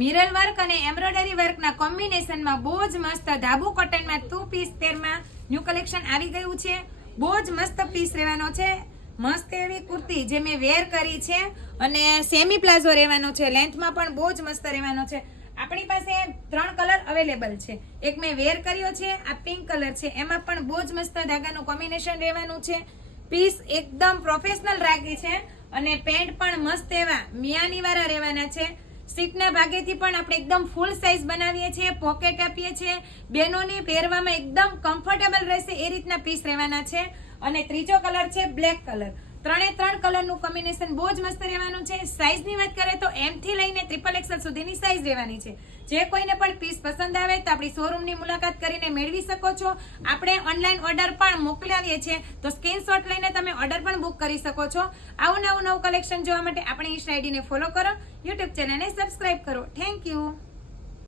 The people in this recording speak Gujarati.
મિરર વર્ક અને એમ્બ્રોઇડરી વર્કના કોમ્બિનેશનમાં બહુ જ મસ્ત ધાબુ કોટનમાં 2 પીસ પેરમાં ન્યૂ કલેક્શન આવી ગયું છે. બહુ જ મસ્ત પીસ રહેવાનો છે. મસ્ત એવી કુર્તી જે મેં વેર કરી છે અને સેમી પ્લાઝો રહેવાનો છે. લેન્થમાં પણ બહુ જ મસ્ત રહેવાનો છે. આપણી પાસે 3 કલર અવેલેબલ છે. એક મેં વેર કર્યો છે, આ પિંક કલર છે. એમાં પણ બહુ જ મસ્ત ધાગાનું કોમ્બિનેશન રહેવાનું છે. પીસ એકદમ પ્રોફેશનલ રાખી છે અને પેન્ટ પણ મસ્ત એવા મિયાની વાળા રહેવાના છે. સીટના ભાગેથી પણ આપણે એકદમ ફૂલ સાઇઝ બનાવીએ છીએ, પોકેટ આપીએ છીએ. બહેનોને પહેરવામાં એકદમ કમ્ફર્ટેબલ રહેશે એ રીતના પીસ રહેવાના છે. અને ત્રીજો કલર છે બ્લેક કલર. 3 કલરનું કોમ્બિનેશન બહુ જ મસ્ત રહેવાનું છે. સાઇઝની વાત કરીએ તો M થી લઈને XXL સુધીની સાઇઝ રહેવાની છે. જે કોઈને પણ પીસ પસંદ આવે તો આપણી શોરૂમની મુલાકાત કરીને મેળવી શકો છો. આપણે ઓનલાઈન ઓર્ડર પણ મોકલાવીએ છીએ, તો સ્ક્રીનશોટ લઈને તમે ઓર્ડર પણ બુક કરી શકો છો. આવું નવું કલેક્શન જોવા માટે આપણી ઇન્સ્ટા આઈડીને ફોલો કરો, યુટ્યુબ ચેનલને સબસ્ક્રાઇબ કરો. Thank you.